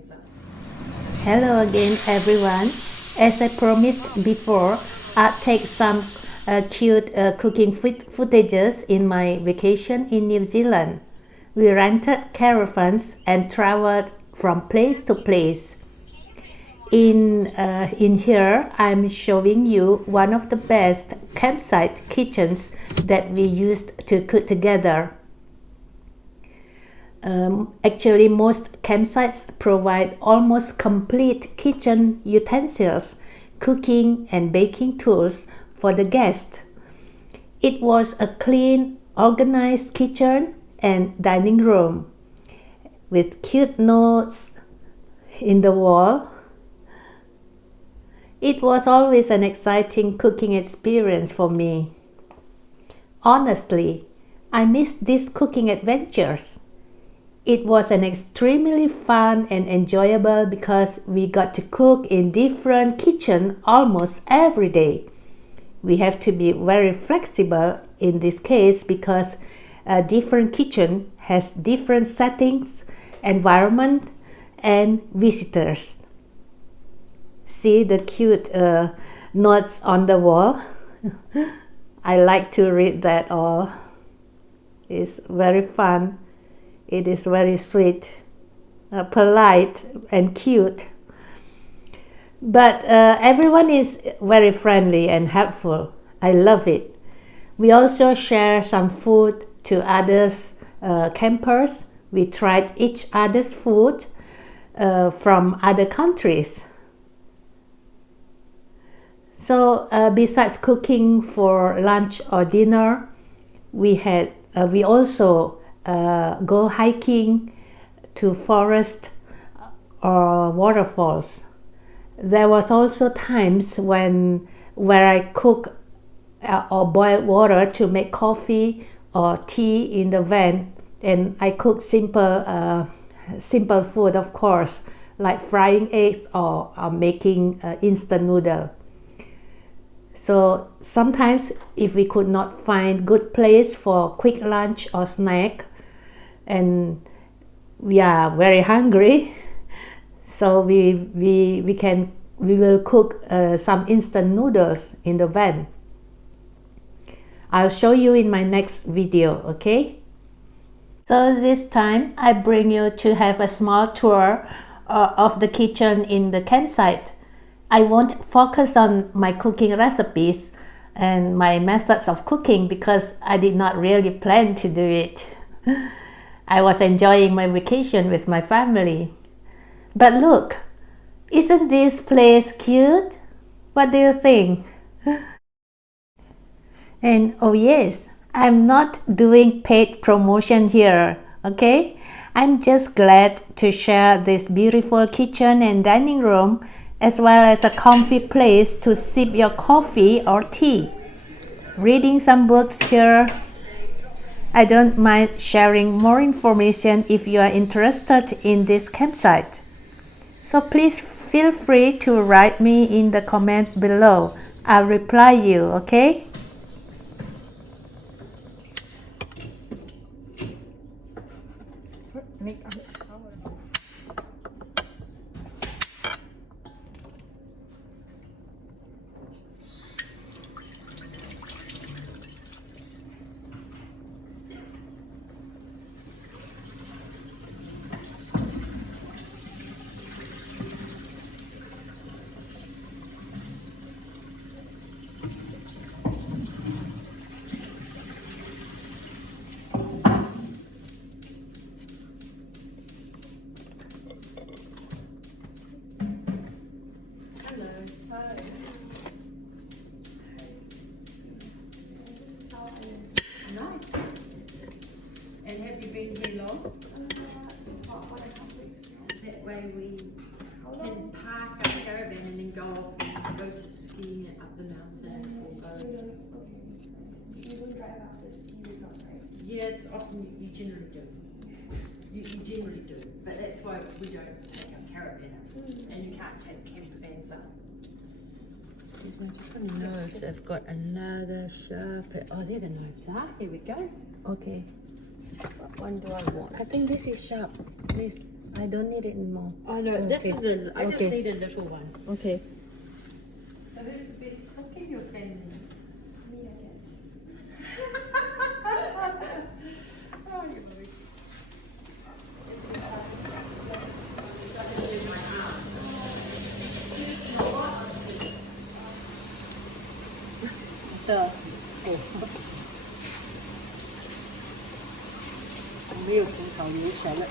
campervan's up. Hello again everyone. As I promised before, I'll take some cute cooking footages in my vacation in New Zealand. We rented caravans and traveled from place to place. In here, I'm showing you one of the best campsite kitchens that we used to cook together. Actually, most campsites provide almost complete kitchen utensils, cooking and baking tools for the guests. It was a clean, organized kitchen and dining room with cute notes in the wall. It was always an exciting cooking experience for me. Honestly, I miss these cooking adventures. It was an extremely fun and enjoyable because we got to cook in different kitchens almost every day. We have to be very flexible in this case because a different kitchen has different settings, environment, and visitors. See the cute notes on the wall? I like to read that all. It's very fun. It is very sweet, polite, and cute. But everyone is very friendly and helpful. I love it. We also share some food to others campers. We tried each other's food from other countries. So besides cooking for lunch or dinner, we also go hiking to forest or waterfalls. There was also times where I cook or boil water to make coffee or tea in the van, and I cook simple food, of course, like frying eggs or making instant noodle. So sometimes if we could not find good place for quick lunch or snack, and we are very hungry, so we will cook some instant noodles in the van. I'll show you in my next video, okay? So this time I bring you to have a small tour of the kitchen in the campsite. I won't focus on my cooking recipes and my methods of cooking because I did not really plan to do it. I was enjoying my vacation with my family. But look, isn't this place cute? What do you think? And oh yes, I'm not doing paid promotion here, okay? I'm just glad to share this beautiful kitchen and dining room as well as a comfy place to sip your coffee or tea. Reading some books here. I don't mind sharing more information if you are interested in this campsite. So please feel free to write me in the comment below. I'll reply you, okay? Nice. And have you been here long? That way we can park our caravan and then go off and go to skiing up the mountain or go. You don't drive after ski resort, right? Yes, often you generally do. You generally do, but that's why we don't take our caravan up. And you can't take camper vans up. Excuse me, I just want to know if they've got another sharp. Oh, there the knives are. Here we go. Okay. What one do I want? I think this is sharp. This I don't need it anymore. Oh no, this Okay. is a. I just Okay. need a little one. Okay. So who's the best cook in your family? Me, I guess. Oh, you boy. The 我没有从草留神了。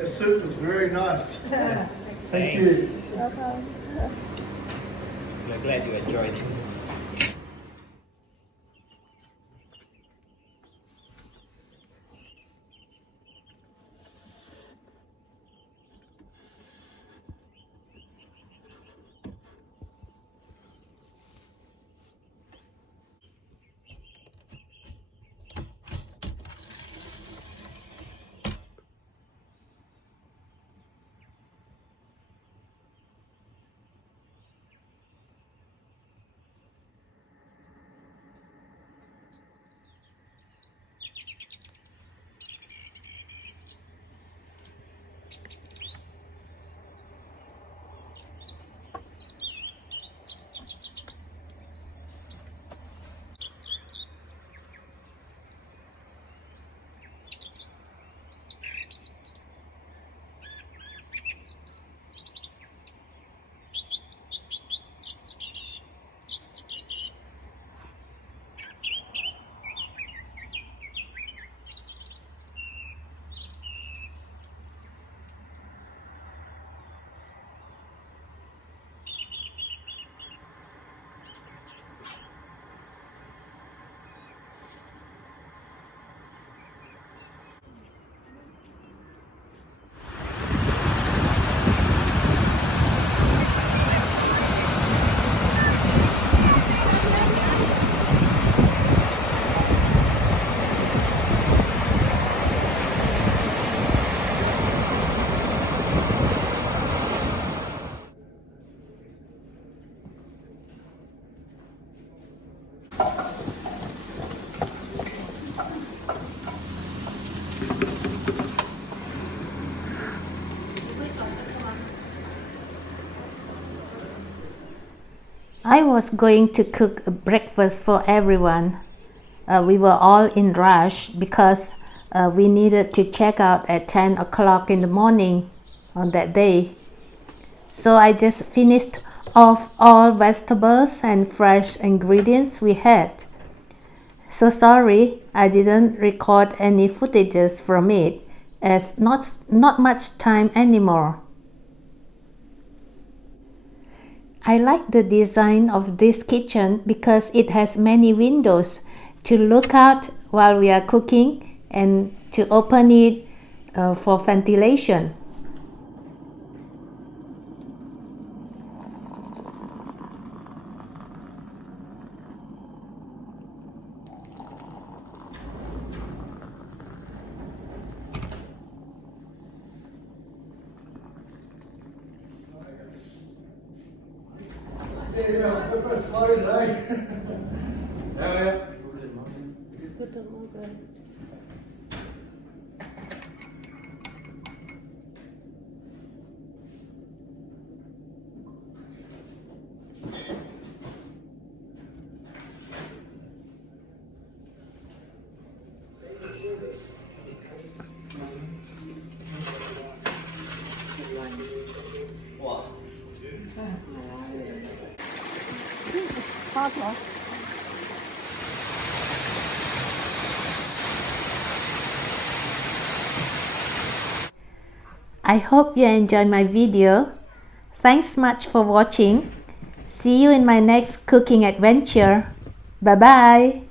The soup was very nice. Thank Thanks. you. Welcome. We're glad you enjoyed it. I was going to cook a breakfast for everyone. We were all in rush because we needed to check out at 10 o'clock in the morning on that day. So I just finished off all vegetables and fresh ingredients we had. So sorry I didn't record any footages from it, as not much time anymore. I like the design of this kitchen because it has many windows to look out while we are cooking and to open it for ventilation. Yeah, but slow day. How are you? Guten Morgen. Hot, huh? I hope you enjoyed my video. Thanks much for watching. See you in my next cooking adventure. Bye bye.